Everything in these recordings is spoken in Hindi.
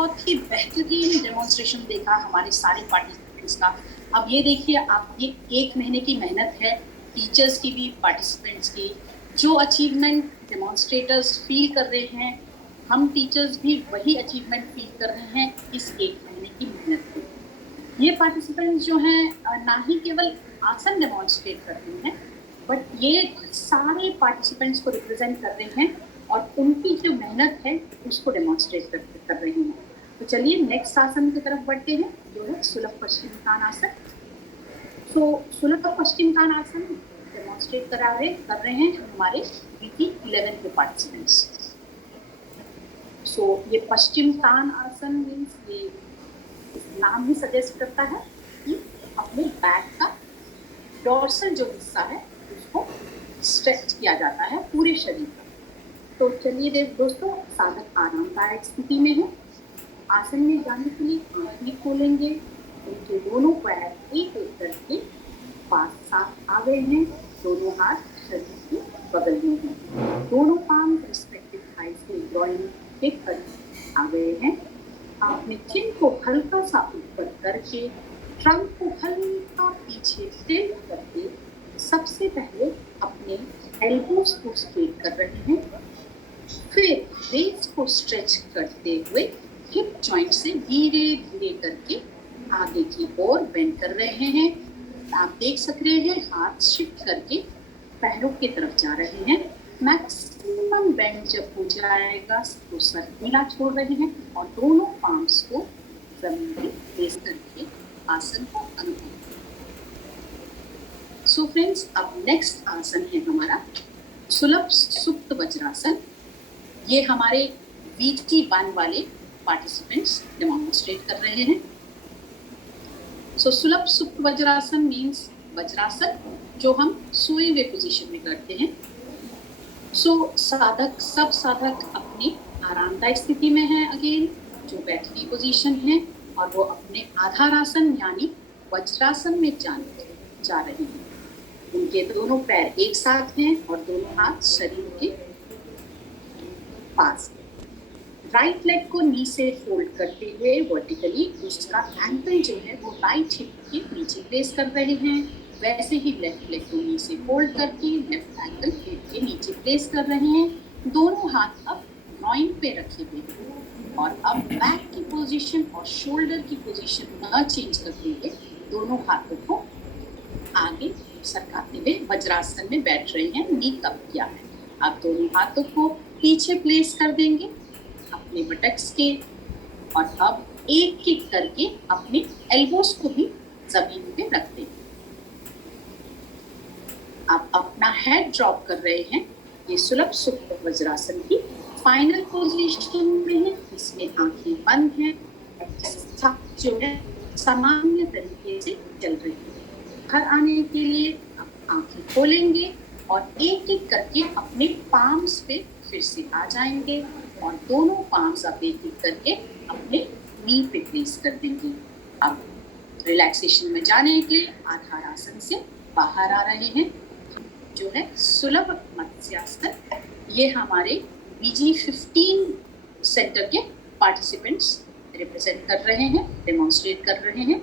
बहुत ही बेहतरीन डेमोन्स्ट्रेशन देखा हमारे सारे पार्टिसिपेंट्स का। अब ये देखिए आप, ये 1 महीने की मेहनत है टीचर्स की भी, पार्टिसिपेंट्स की। जो अचीवमेंट डेमोन्स्ट्रेटर्स फील कर रहे हैं, हम टीचर्स भी वही अचीवमेंट फील कर रहे हैं इस 1 महीने की मेहनत पे। ये पार्टिसिपेंट्स जो हैं ना ही केवल आसन डेमोन्स्ट्रेट कर रहे हैं, बट ये सारे पार्टिसिपेंट्स को रिप्रेजेंट कर रहे हैं और उनकी जो मेहनत है उसको डेमोन्स्ट्रेट कर रहे हैं। तो चलिए नेक्स्ट आसन की तरफ बढ़ते हैं, जो है सुलभ पश्चिमोत्तान आसन। तो सुलभ पश्चिमोत्तान आसन डेमोन्स्ट्रेट कर रहे हैं हमारे VT 11 के पार्टिसिपेंट्स। सो ये पश्चिमोत्तान आसन मीन्स, ये नाम ही सजेस्ट करता है कि अपने बैक का डोर्सल जो हिस्सा है उसको स्ट्रेच किया जाता है पूरे शरीर का। तो चलिए दोस्तों, साधक आरामदायक स्थिति में है। आसन में जाने के लिए आंखें खोलेंगे, उनके दोनों पैर एक एक करके पास साथ आ गए हैं, दोनों हाथ शरीर के बगल में हैं, दोनों पाम रिस्पेक्टिव थाइस के ग्रॉइन के करीब आ गए हैं। आपने चिन को हल्का सा ऊपर करके ट्रंक को हल्का पीछे टिल्ट करके सबसे पहले अपने एल्बोस को स्ट्रेट कर रहे हैं, फिर वेस्ट को स्ट्रेच करते हुए हिप जॉइंट से धीरे धीरे करके आगे की ओर बेंड कर रहे हैं। आप देख सक रहे हैं हाथ शिफ्ट करके पैरों की तरफ जा रहे हैं। मैक्सिमम बेंड जब हो जाएगा तो सर ढीला छोड़ रहे हैं और दोनों पाम्स को जमीन पे प्लेस करके आसन को अनुभव। सो फ्रेंड्स, अब नेक्स्ट आसन है हमारा सुलभ सुप्त वज्रासन। ये हमारे VT 1 वाले पार्टिसिपेंट्स डेमोन्स्ट्रेट कर रहे हैं। सो सुलभ सुप्त वज्रासन मीन्स वज्रासन जो हम सोए हुए पोजीशन में करते हैं। सो सब साधक अपनी आरामदायक स्थिति में है, अगेन जो बैठी हुई पोजीशन है, और वो अपने आधारासन यानी वज्रासन में जा रहे हैं। उनके दोनों पैर एक साथ हैं और दोनों हाथ शरीर के पास। राइट लेग को नी से फोल्ड करते हुए वर्टिकली उसका एंकल जो है वो राइट हिप के नीचे प्लेस कर रहे हैं। वैसे ही लेफ्ट लेग को नी से फोल्ड करके लेफ्ट एंकल हिप के नीचे प्लेस कर रहे हैं। दोनों हाथ अब ग्रॉइन पे रखे हुए हैं और अब बैक की पोजीशन और शोल्डर की पोजीशन न चेंज करते हुए दोनों हाथों को आगे सरकाते हुए वज्रासन में बैठ रहे हैं। नी कप किया है। आप दोनों हाथों को पीछे प्लेस कर देंगे अपने बटक्स के, और अब एक एक करके अपने एल्बोस को भी जमीन पे रख देंगे। आप अपना हेड ड्रॉप कर रहे हैं। ये सुलभ सुप्त वज्रासन की फाइनल पोजीशन में है। इसमें आंखें बंद हैं, जो है सामान्य तरीके से चल रही है। घर आने के लिए आप आंखें खोलेंगे और एक एक करके अपने पाम्स पे फिर से आ जाएंगे और दोनों पाम्स आप एक एक करके अपने नी पे प्लेस कर देंगे। अब रिलैक्सेशन में जाने के लिए आधारासन से बाहर आ रहे हैं, जो है सुलभ मत्स्यासन। ये हमारे VG 15 सेंटर के पार्टिसिपेंट्स रिप्रेजेंट कर रहे हैं, डेमोन्स्ट्रेट कर रहे हैं।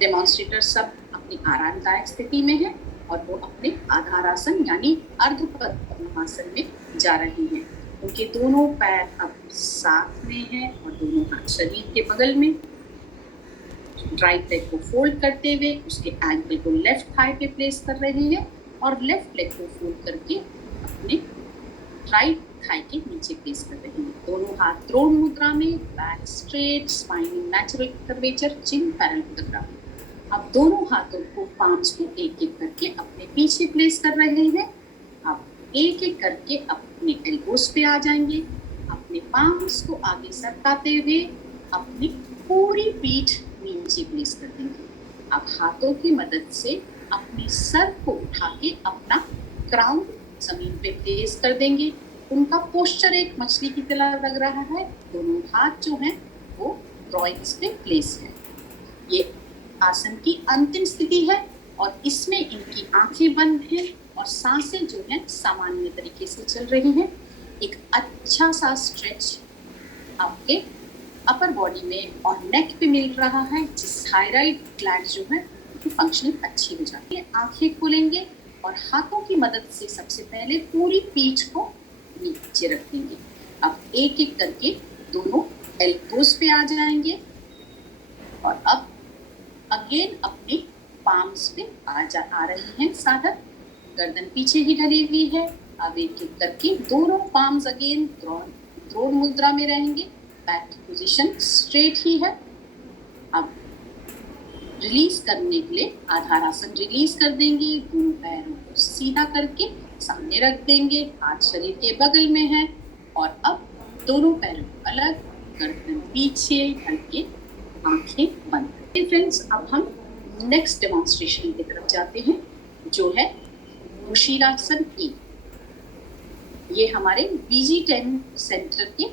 डेमोन्स्ट्रेटर सब अपनी आरामदायक स्थिति में है और वो अपने आधारासन यानी अर्धपद्मासन में जा रहे हैं। उनके दोनों पैर अब साथ में हैं और दोनों हाथ शरीर के बगल में। राइट लेग को फोल्ड करते हुए उसके एंकल को लेफ्ट थाई पे प्लेस कर रहे हैं और लेफ्ट लेग को फोल्ड करके अपने राइट थाई के नीचे प्लेस कर रहे हैं। दोनों हाथ द्रोण मुद्रा में, back straight, spine natural curvature, chin parallel to the ground. अब दोनों हाथों को पाम्स को एक एक करके अपने पीछे प्लेस कर रहे हैं। अब एक एक करके अपने एल्बोस पे आ जाएंगे। अपने पाम्स को आगे सरकाते हुए अपनी पूरी पीठ नीचे प्लेस कर देंगे। अब हाथों की मदद से अपने सर को उठा के अपना क्राउन जमीन पे प्लेस कर देंगे। उनका पोस्चर एक मछली की तरह लग रहा है। दोनों हाथ जो हैं वो ग्रॉइन्स पे प्लेस है। ये आसन की अंतिम स्थिति है और इसमें इनकी आंखें बंद हैं और सांसें जो हैं सामान्य तरीके से चल रही हैं। एक अच्छा सा स्ट्रेच आपके अपर बॉडी में और नेक पे मिल रहा है, जिस थायराइड ग्लैंड जो है उसकी फंक्शनिंग अच्छी हो जाती है। आंखें खोलेंगे और हाथों की मदद से सबसे पहले पूरी पीठ को नीचे रख देंगे। अब एक एक करके दोनों एल्बोज पे आ जाएंगे और अब अगेन अपने पाम्स पे आ रही हैं साधक। गर्दन पीछे ही ढली हुई है। अब एक एक करके दोनों पाम्स अगेन द्रोण मुद्रा में रहेंगे। बैक की पोजीशन स्ट्रेट ही है। अब रिलीज करने के लिए आधारासन रिलीज कर देंगे। दोनों पैरों को सीधा करके सामने रख देंगे, हाथ शरीर के बगल में है और अब दोनों पैरों को अलग, गर्दन पीछे, हल्के आंखें बंद। फ्रेंड्स, अब हम नेक्स्ट डेमोन्स्ट्रेशन की तरफ जाते हैं जो है मुशीरासन E। ये हमारे BG10 सेंटर के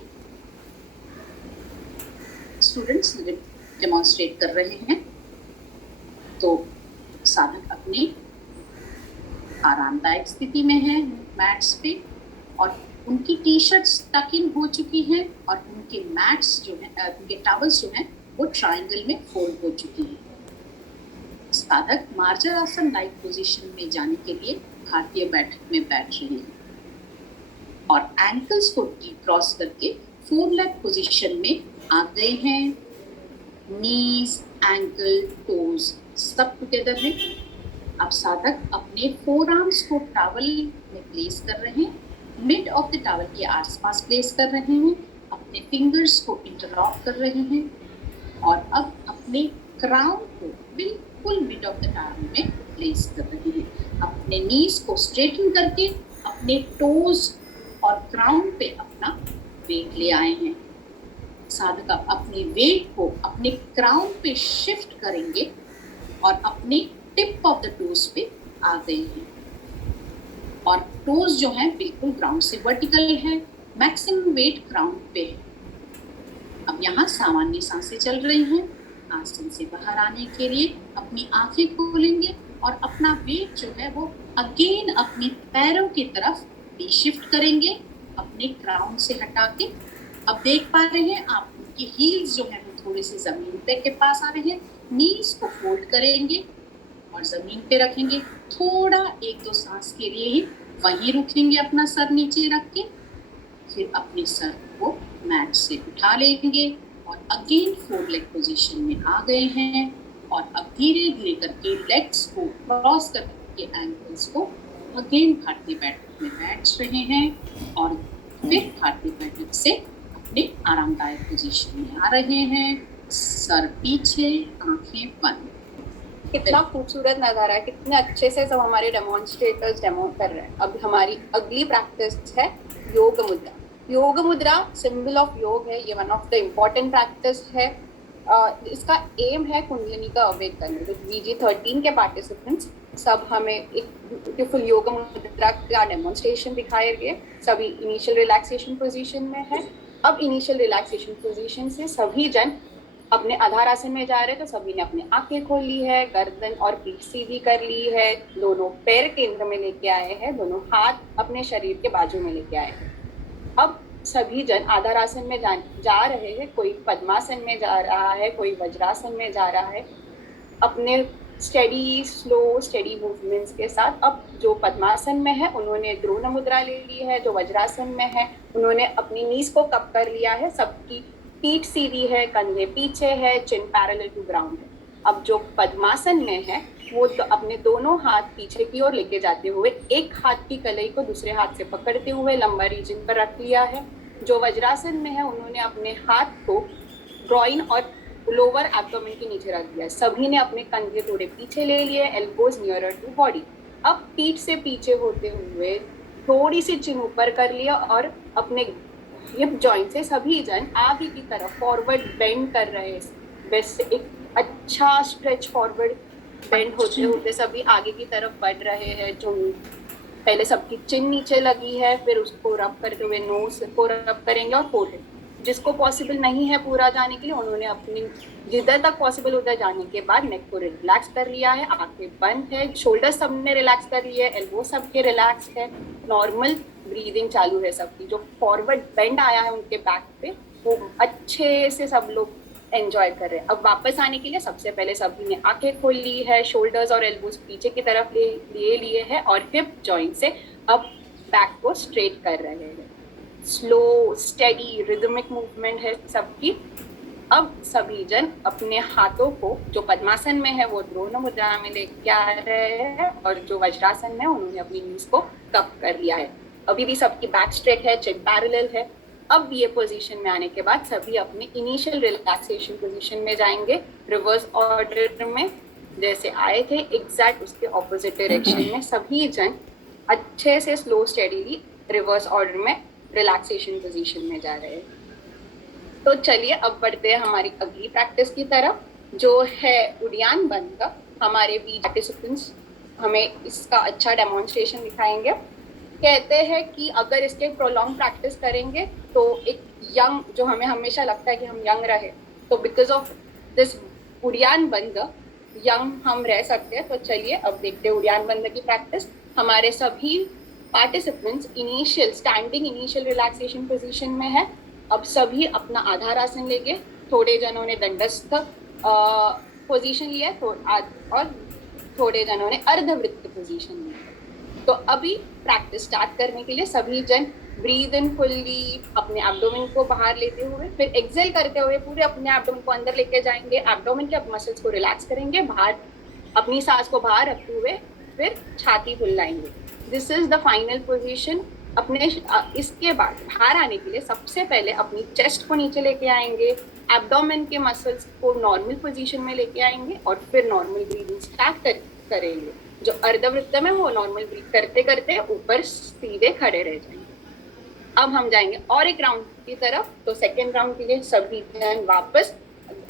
स्टूडेंट्स डेमोन्स्ट्रेट कर रहे हैं। तो साधक अपने आरामदायक स्थिति में है मैट्स पे और उनकी टी शर्ट्स टक इन हो चुकी हैं और उनके मैट्स जो है, उनके टॉवल्स जो हैं वो ट्रायंगल में फोल्ड हो चुकी हैं। साधक मार्जर आसन लाइक पोजीशन में जाने के लिए भारतीय बैठक में बैठ रहे हैं और एंकल्स को क्रॉस करके फोर लेग पोजीशन में आ गए हैं। नीज, एंकल, टोज सब टुगेदर है। अब साधक अपने फोर आर्म्स को टॉवल में प्लेस कर रहे हैं, मिड ऑफ द टॉवल के आसपास प्लेस कर रहे हैं, अपने फिंगर्स को इंटरलॉक कर रहे हैं और अब अपने क्राउन को बिल्कुल मिड ऑफ द टॉवल में प्लेस कर रहे हैं। अपने नीज को स्ट्रेटन करके अपने टोज और क्राउन पे अपना वेट ले आए हैं। साधक अपने वेट को अपने क्राउन पे शिफ्ट करेंगे और अपने टिप ऑफ द टोज पे आ गए हैं और टोज जो है बिल्कुल ग्राउंड से वर्टिकल है। मैक्सिमम वेट क्राउन पे है। अब यहाँ सामान्य सांसें चल रही हैं। आसन से बाहर आने के लिए अपनी आंखें खोलेंगे और अपना वेट जो है वो अगेन अपने पैरों की तरफ शिफ्ट करेंगे अपने क्राउन से हटा के। अब देख पा रहे हैं आप उनकी हील्स जो है वो थोड़े से जमीन पे के पास आ रहे हैं। नीज को फोल्ड करेंगे और जमीन पे रखेंगे। थोड़ा एक दो सांस के लिए ही वहीं रुकेंगे, अपना सर नीचे रख के। फिर अपने सर को मैट से उठा लेंगे और अगेन फोर लेग पोजीशन में आ गए हैं और अब धीरे धीरे करके लेग्स को क्रॉस करके एंकल्स को अगेन भारतीय बैठक में बैठ रहे हैं और फिर भारतीय बैठक से अपने आरामदायक पोजीशन में आ रहे हैं। सर पीछे, आंखें बंद। कितना खूबसूरत नजारा है, कितने अच्छे से सब हमारे डेमोन्स्ट्रेटर्स डेमो कर रहे हैं। अब हमारी अगली प्रैक्टिस है योग मुद्रा। योग मुद्रा सिंबल ऑफ योग है। ये one of the important practice है। इसका एम है कुंडलिनी का अवेक करने। तो BG13 के पार्टिसिपेंट्स सब हमें एक ब्यूटीफुल योग मुद्रा का डेमोन्स्ट्रेशन दिखाए गए। सभी इनिशियल रिलैक्सेशन पोजीशन में है। अब इनिशियल रिलैक्सेशन पोजीशन से सभी जन अपने आधार आसन में जा रहे हैं। तो सभी ने अपनी आंखें खोल ली है, गर्दन और पीठ सीधी कर ली है, दोनों पैर केंद्र में लेके आए हैं, दोनों हाथ अपने शरीर के बाजू में लेके आए हैं। अब सभी जन आधार आसन में जा रहे हैं। कोई पद्मासन में जा रहा है, कोई वज्रासन में जा रहा है, अपने स्टेडी स्टेडी मूवमेंट्स के साथ। अब जो पद्मासन में है उन्होंने द्रोण मुद्रा ले ली है। जो वज्रासन में है उन्होंने अपनी नीज को कप कर लिया है। सबकी पीठ सीधी है, कंधे पीछे है, चिन पैरेलल टू ग्राउंड है। अब जो पद्मासन में है वो तो अपने दोनों हाथ पीछे की ओर लेके जाते हुए एक हाथ की कलाई को दूसरे हाथ से पकड़ते हुए लंबा रीजन पर रख लिया है। जो वज्रासन में है उन्होंने अपने हाथ को ग्रॉइन और लोअर एब्डोमेन के नीचे रख दिया। सभी ने अपने कंधे थोड़े पीछे ले लिए, एल्बोज नियरर टू बॉडी। अब पीठ से पीछे होते हुए थोड़ी सी चिन ऊपर कर लिया और अपने हिप जॉइंट से सभी जन आगे की तरफ फॉरवर्ड बेंड कर रहे हैं। वैसे एक अच्छा स्ट्रेच फॉरवर्ड बेंड होते होते सभी आगे की तरफ बढ़ रहे हैं। जो पहले सबकी चिन नीचे लगी है, फिर उसको रब करते हुए नोज को रब करेंगे और फोरहेड। जिसको पॉसिबल नहीं है पूरा जाने के लिए उन्होंने अपनी जिधर तक पॉसिबल उधर जाने के बाद नेक को रिलैक्स कर लिया है, आंखें बंद है, शोल्डर सबने रिलैक्स कर लिया है, एल्बो सबके रिलैक्स है। नॉर्मल ब्रीदिंग चालू है सबकी, जो फॉरवर्ड बेंड आया है उनके बैक पे वो अच्छे से सब लोग एंजॉय कर रहे हैं। अब वापस आने के लिए सबसे पहले सभी ने आंखें खोल ली है, शोल्डर्स और एल्बोज पीछे की तरफ ले लिए है और हिप जॉइंट से अब बैक को स्ट्रेट कर रहे हैं। स्लो स्टेडी रिदमिक मूवमेंट है सबकी। अब सभी जन अपने हाथों को जो पद्मासन में है वो द्रोण मुद्रा में लेके आ रहे हैं और जो वज्रासन में उन्होंने अपनी नीज को कप कर लिया है। अभी भी सबकी बैक स्ट्रेट है, चिन पैरेलल है। अब ये पोजीशन में आने के बाद सभी अपने इनिशियल रिलैक्सेशन पोजीशन में जाएंगे, रिवर्स ऑर्डर में जैसे आए थे एग्जैक्ट उसके ऑपोजिट डायरेक्शन में सभी जन अच्छे से स्लो स्टेडीली रिवर्स ऑर्डर में रिलैक्सेशन पोजीशन में जा रहे हैं। तो चलिए अब बढ़ते हैं हमारी अगली प्रैक्टिस की तरफ, जो है उड़ियान बंद। हमारे वीक पार्टिसिपेंट्स हमें इसका अच्छा डेमोन्स्ट्रेशन दिखाएंगे। कहते हैं कि अगर इसके प्रोलॉन्ग प्रैक्टिस करेंगे तो एक यंग, जो हमें हमेशा लगता है कि हम यंग रहे, तो बिकॉज ऑफ दिस उड़ियान बंद यंग हम रह सकते हैं। तो चलिए अब देखते हैं उड़ियान बंद की प्रैक्टिस। हमारे सभी participants initial standing initial relaxation position में है। अब सभी अपना आधार आसन लेंगे, थोड़े जनों ने दंडस्थ पोजीशन लिया तो और थोड़े जनों ने अर्धवृत्त पोजीशन लिया। तो अभी प्रैक्टिस स्टार्ट करने के लिए सभी जन ब्रीद इन फुल्ली, अपने एब्डोमेन को बाहर लेते हुए फिर एक्सेल करते हुए पूरे अपने एब्डोमेन को अंदर लेके जाएंगे। एब्डोमेन के मसल्स को रिलैक्स करेंगे, बाहर अपनी सांस को बाहर रखते हुए फिर छाती फुलाएंगे। This is the final position. अपने इसके बाद बाहर आने के लिए सबसे पहले अपनी चेस्ट को नीचे लेके आएंगे, एब्डोमेन के मसल्स को नॉर्मल पोजीशन में लेके आएंगे और फिर नॉर्मल ब्रीदिंग स्टार्ट करेंगे। जो अर्धवृत्त में वो नॉर्मल ब्रीथ करते करते ऊपर सीधे खड़े रह जाएंगे। अब हम जाएंगे और एक राउंड की तरफ। तो सेकेंड राउंड के लिए सभी जन वापस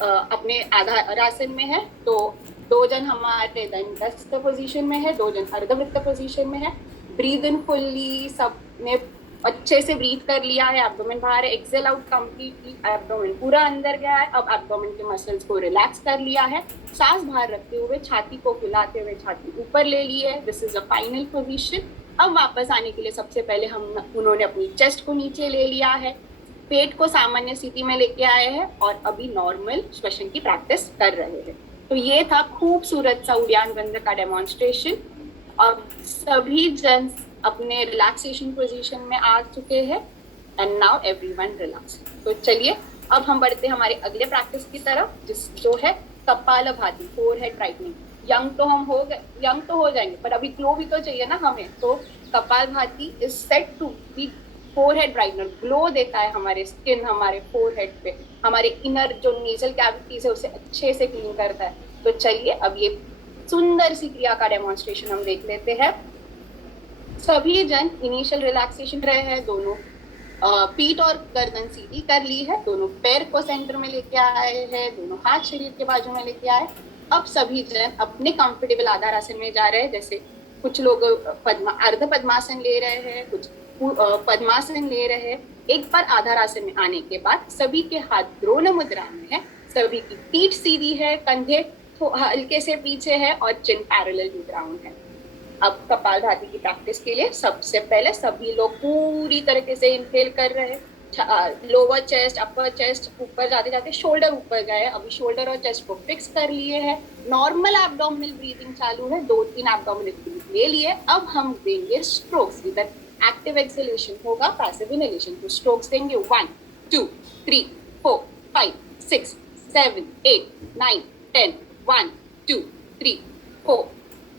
अपने आधार आसन में है। तो 2 जन हमारे दंडस्थ पोजीशन में है, 2 जन अर्धवृत्त पोजीशन में है। ब्रीद इन फुल्ली, सबने अच्छे से ब्रीथ कर लिया है, एब्डोमेन बाहर है। एक्सेल आउट कंप्लीटली, एब्डोमेन पूरा अंदर गया है। अब एब्डोमेन के मसल्स को रिलैक्स कर लिया है, सांस बाहर रखते हुए छाती को फुलाते हुए छाती ऊपर ले ली है। This is a final position. अब वापस आने के लिए सबसे पहले उन्होंने अपनी चेस्ट को नीचे ले लिया है, पेट को सामान्य स्थिति में लेके आए हैं और अभी नॉर्मल श्वसन की प्रैक्टिस कर रहे हैं। तो ये था खूबसूरत सा उड़ियान बंद का डेमोन्स्ट्रेशन। अब सभी जन अपने रिलैक्सेशन पोजीशन में आ चुके हैं एंड नाउ एवरीवन रिलैक्स। तो चलिए अब हम बढ़ते हैं हमारे अगले प्रैक्टिस की तरफ, जो है कपालभाति, फोरहेड ब्राइटनिंग। यंग तो हो जाएंगे पर अभी ग्लो भी तो चाहिए ना हमें। तो कपालभाति is set to be forehead brightener, glow देता है हमारे स्किन, हमारे फोरहेड पे, हमारे इनर जो नेजल कैविटीज है उसे अच्छे से क्लीन करता है। तो चलिए अब ये सुंदर सी क्रिया का डेमोन्स्ट्रेशन हम देख लेते हैं। सभी जन इनिशियल रिलैक्सेशन रहे हैं, दोनों पीठ और गर्दन सीधी कर ली है, दोनों पैर को सेंटर में लेके आए हैं, दोनों हाथ शरीर के बाजू में लेके आए। अब सभी जन अपने कंफर्टेबल आधार आसन में जा रहे हैं। जैसे कुछ लोग अर्ध पद्मासन ले रहे हैं, कुछ पद्मासन ले रहे हैं। एक बार आधार आसन में आने के बाद सभी के हाथ द्रोण मुद्रा में है, सभी की पीठ सीधी है, कंधे हल्के से पीछे है और चिन पैरेलल टू ग्राउंड है। अब कपालभाति की प्रैक्टिस के लिए सबसे पहले सभी लोग पूरी तरीके से इनहेल कर रहे हैं। लोअर चेस्ट, अपर चेस्ट ऊपर जाते जाते शोल्डर ऊपर गए। अभी शोल्डर और चेस्ट को फिक्स कर लिए हैं। नॉर्मल एब्डोमिनल ब्रीदिंग चालू है, 2-3 एब्डोमिनल ब्रीथ ले लिए। अब हम देंगे स्ट्रोक्स, इधर एक्टिव एक्सेलेशन होगा, पैसिव इनहेलेशन। तो स्ट्रोक्स देंगे 1 2 3 4 5 6 7 8 9 10 1 2 3 4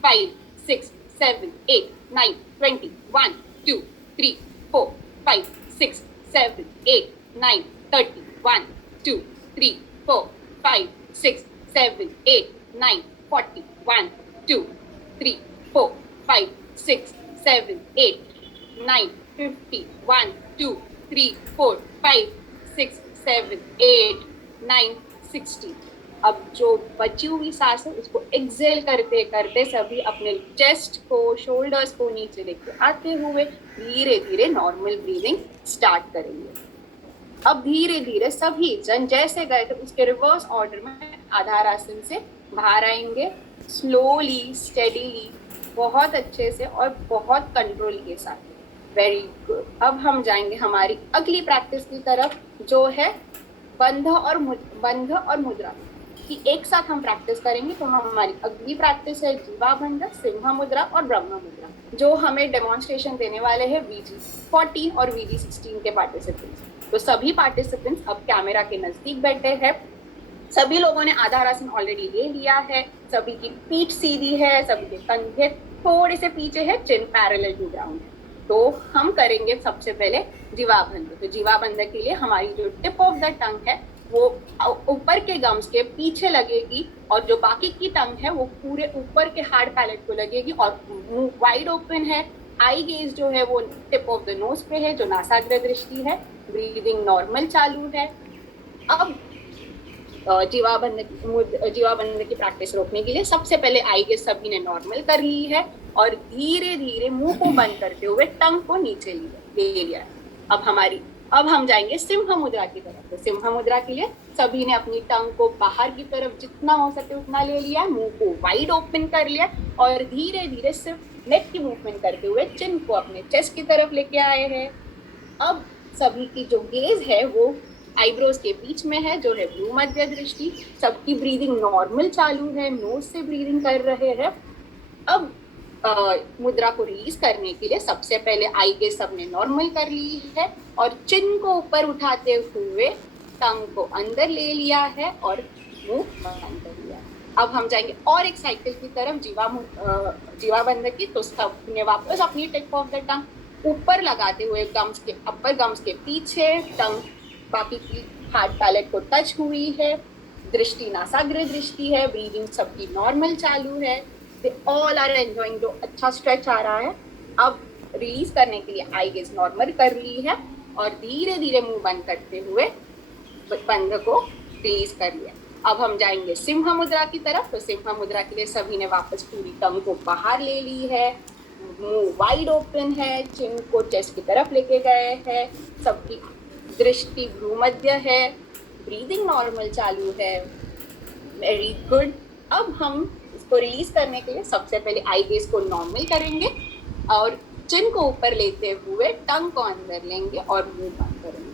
5 6 7 8 9 20 1 2 3 4 5 6 7 8 9 30 1 2 3 4 5 6 7 8 9 40 1 2 3 4 5 6 7 8 9 50 1 2 3 4 5 6 7 8 9 60। अब जो बची हुई सांस है उसको एक्सेल करते करते सभी अपने चेस्ट को, शोल्डर्स को नीचे लेके आते हुए धीरे धीरे नॉर्मल ब्रीदिंग स्टार्ट करेंगे। अब धीरे धीरे सभी जन जैसे गए थे उसके रिवर्स ऑर्डर में आधार आसन से बाहर आएंगे, स्लोली स्टेडीली, बहुत अच्छे से और बहुत कंट्रोल के साथ। Very good. अब हम जाएंगे हमारी अगली प्रैक्टिस की तरफ, जो है बंध और मुद्रा की एक साथ हम प्रैक्टिस करेंगे। तो हमारी अगली प्रैक्टिस है जीवाबंध, सिंह मुद्रा और ब्रह्म मुद्रा, जो हमें डेमोन्स्ट्रेशन देने वाले हैं VG14 और VG16 के पार्टिसिपेंट्स। तो सभी पार्टिसिपेंट्स अब कैमरा के नजदीक बैठे हैं। सभी लोगों ने आधा आसन ऑलरेडी ले लिया है, सभी की पीठ सीधी है, सभी के कंधे थोड़े से पीछे है, चिन पैरेलल टू ग्राउंड है। तो हम करेंगे सबसे पहले जीवाबंध। तो जीवाबंध के लिए हमारी जो टिप ऑफ द टंग है वो ऊपर के गम्स के पीछे लगेगी, और जो बाकी की टंग है वो पूरे ऊपर के हार्ड पैलेट को लगेगी, और मुंह वाइड ओपन है। आई गेज जो है वो टिप ऑफ द नोज पे है, जो नासाग्र दृष्टि है। ब्रीदिंग नॉर्मल चालू है। अब जीवाबंध की प्रैक्टिस रोकने के लिए सबसे पहले आई गेज सभी ने नॉर्मल कर ली है, और धीरे धीरे मुंह को बंद करते हुए टंग को नीचे ले लिया है। अब हम जाएंगे सिंह मुद्रा की तरफ। तो सिंह मुद्रा के लिए सभी ने अपनी टंग को बाहर की तरफ जितना हो सके उतना ले लिया, मुंह को वाइड ओपन कर लिया, और धीरे धीरे सिर्फ नेक की मूवमेंट करते हुए चिन को अपने चेस्ट की तरफ लेके आए हैं। अब सभी की जो गेज है वो आईब्रोज के बीच में है, जो है भूमध्य दृष्टि। सबकी ब्रीदिंग नॉर्मल चालू है, नोज से ब्रीदिंग कर रहे हैं। अब मुद्रा को रिलीज करने के लिए सबसे पहले आई गेज सबने नॉर्मल कर ली है, और चिन को ऊपर उठाते हुए टंग को अंदर ले लिया है और मुंह बंद कर लिया। अब हम जाएंगे और एक साइकिल की तरफ जीवाबंध की। तो सबने वापस अपनी टिप ऑफ द टंग ऊपर लगाते हुए अपर गम्स के पीछे, टंग बाकी की हार्ड पैलेट को टच हुई है, दृष्टि नासाग्र दृष्टि है, ब्रीदिंग सबकी नॉर्मल चालू है। दे ऑल आर एंजॉइंग, जो अच्छा स्ट्रेच आ रहा है। अब रिलीज करने के लिए आई गेज नॉर्मल कर ली है, और धीरे धीरे मुंह बंद करते हुए बंध को रिलीज कर लिया। अब हम जाएंगे सिंह मुद्रा की तरफ। तो सिंह मुद्रा के लिए सभी ने वापस पूरी टंग को बाहर ले ली है, मुंह वाइड ओपन है, चिन को चेस्ट की तरफ लेके गए हैं, सबकी दृष्टि भ्रूमध्य है, ब्रीदिंग नॉर्मल चालू है। Very good. अब हम इसको रिलीज करने के लिए सबसे पहले आई गेज को नॉर्मल करेंगे, और चिन को ऊपर लेते हुए टंग को अंदर लेंगे और मुंह बंद करेंगे।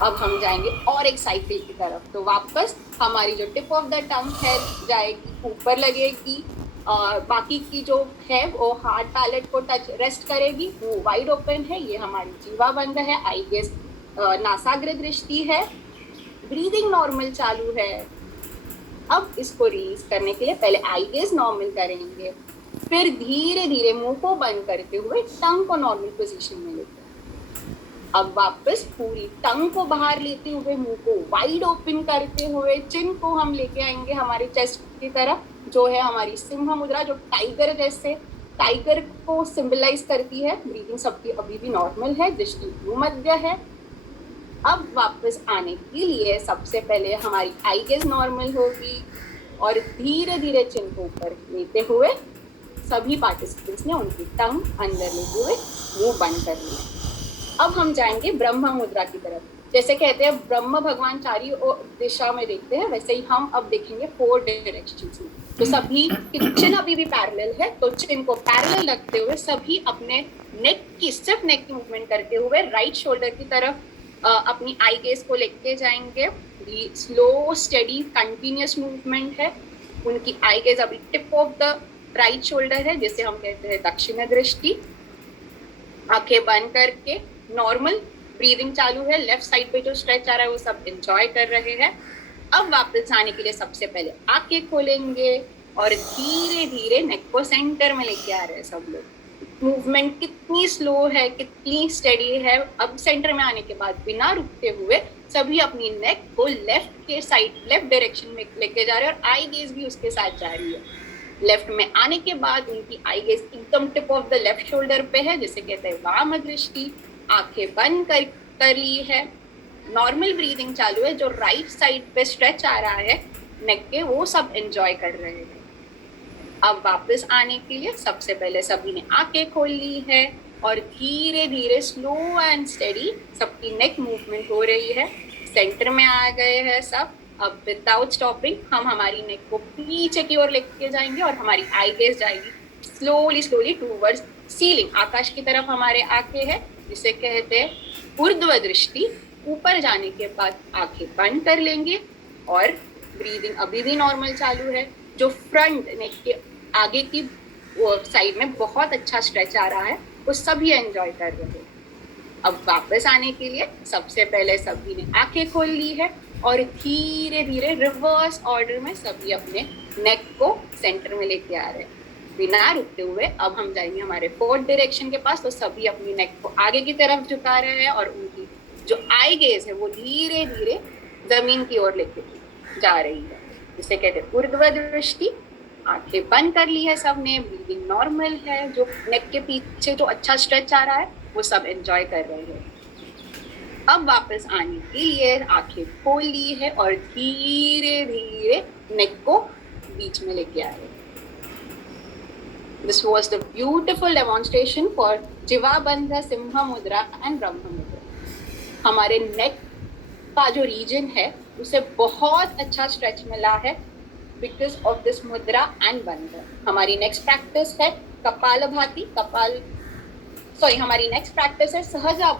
अब हम जाएंगे और एक साइकिल की तरफ। तो वापस हमारी जो टिप ऑफ द टंग है जाएगी ऊपर लगेगी, और बाकी की जो है वो हार्ड पैलेट को टच रेस्ट करेगी, वो वाइड ओपन है। ये हमारी जीवाबंध है। आई गेज नासाग्र दृष्टि है, ब्रीदिंग नॉर्मल चालू है। अब इसको रिलीज करने के लिए पहले आई गेज नॉर्मल करेंगे, फिर धीरे धीरे मुंह को बंद करते हुए टंग को नॉर्मल पोजीशन में लेते हैं। अब वापस पूरी टंग को बाहर लेते हुए मुंह को वाइड ओपन करते हुए चिन को हम लेके आएंगे हमारे चेस्ट की तरफ, जो है हमारी सिंह मुद्रा, जो टाइगर जैसे टाइगर को सिंबलाइज करती है। ब्रीदिंग सबकी अभी भी नॉर्मल है, दृष्टि भूमध्य है। अब वापस आने के लिए सबसे पहले हमारी आई गेज नॉर्मल होगी, और धीरे धीरे चिन को ऊपर लेते हुए सभी पार्टिसिपेंट्स ने उनकी टंग अंदर लेते हुए मुंह बंद कर लिया। अब हम जाएंगे ब्रह्म मुद्रा की तरफ। जैसे कहते हैं ब्रह्म भगवान चारी दिशा में देखते हैं, वैसे ही हम अब देखेंगे 4 डायरेक्शंस में। तो सभी चिन अभी भी पैरेलल है, तो चिन को पैरेलल रखते हुए सभी अपने सिर्फ नेक की मूवमेंट करते हुए राइट शोल्डर की तरफ अपनी आई गेज को लेके जाएंगे। स्लो स्टेडी कंटिन्यूस मूवमेंट है। उनकी आई गेज अभी tip of the right shoulder है, जिसे हम कहते हैं दक्षिण दृष्टि। आंखें बंद करके नॉर्मल ब्रीदिंग चालू है। लेफ्ट साइड पे जो स्ट्रेच आ रहा है वो सब एंजॉय कर रहे हैं। अब वापस आने के लिए सबसे पहले आंखें खोलेंगे, और धीरे धीरे नेक को सेंटर में लेके आ रहे हैं सब लोग। मूवमेंट कितनी स्लो है, कितनी स्टेडी है। अब सेंटर में आने के बाद बिना रुकते हुए सभी अपनी नेक को लेफ्ट डायरेक्शन में लेके जा रहे हैं, और आई गेज भी उसके साथ जा रही है। लेफ्ट में आने के बाद उनकी आई गेज एकदम tip of the left shoulder पे है, जिसे कहते हैं वाम दृष्टि। आंखें बंद कर ली है, नॉर्मल ब्रीदिंग चालू है। जो राइट साइड पे स्ट्रेच आ रहा है नेक के, वो सब एंजॉय कर रहे हैं। अब वापस आने के लिए सबसे पहले सभी ने आंखें खोल ली है, और धीरे धीरे स्लो एंड स्टेडी सबकी नेक मूवमेंट हो रही है। सेंटर में आ गए हैं सब। अब विदाउट स्टॉपिंग हम हमारी नेक को पीछे की ओर लेके जाएंगे, और हमारी आई गेज जाएगी स्लोली टूवर्ड्स सीलिंग, आकाश की तरफ हमारे आंखें है, जिसे कहते हैं ऊर्ध्व दृष्टि। ऊपर जाने के बाद आंखें बंद कर लेंगे और ब्रीदिंग अभी भी नॉर्मल चालू है। जो फ्रंट नेक के आगे की साइड में बहुत अच्छा स्ट्रेच आ रहा है, वो सभी एंजॉय कर रहे हैं। अब वापस आने के लिए सबसे पहले सभी ने आंखें खोल ली है और धीरे धीरे रिवर्स ऑर्डर में सभी अपने नेक को सेंटर में लेके आ रहे हैं। बिना रुकते हुए अब हम जाएंगे हमारे फोर्थ डायरेक्शन के पास, तो सभी अपनी नेक को आगे की तरफ झुका रहे हैं और उनकी जो आई गेज है वो धीरे धीरे जमीन की ओर लेके जा रही है, जिसे कहते हैं ऊर्ध्व दृष्टि। आंखें बंद कर ली है सबने, ब्रीदिंग नॉर्मल है। जो नेक के पीछे जो अच्छा स्ट्रेच आ रहा है वो सब एंजॉय कर रहे हैं। अब वापस आने के लिए आंखें खोल ली है और धीरे धीरे नेक को बीच में लेके आ रहे हैं। This was the beautiful demonstration for Jivabandha, Simha Mudra and Brahma Mudra. हमारे नेक का जो रीजन है उसे बहुत अच्छा स्ट्रेच मिला है because of this mudra and bandha. हमारी नेक्स्ट प्रैक्टिस है कपालभाति, हमारी नेक्स्ट प्रैक्टिस है सहजा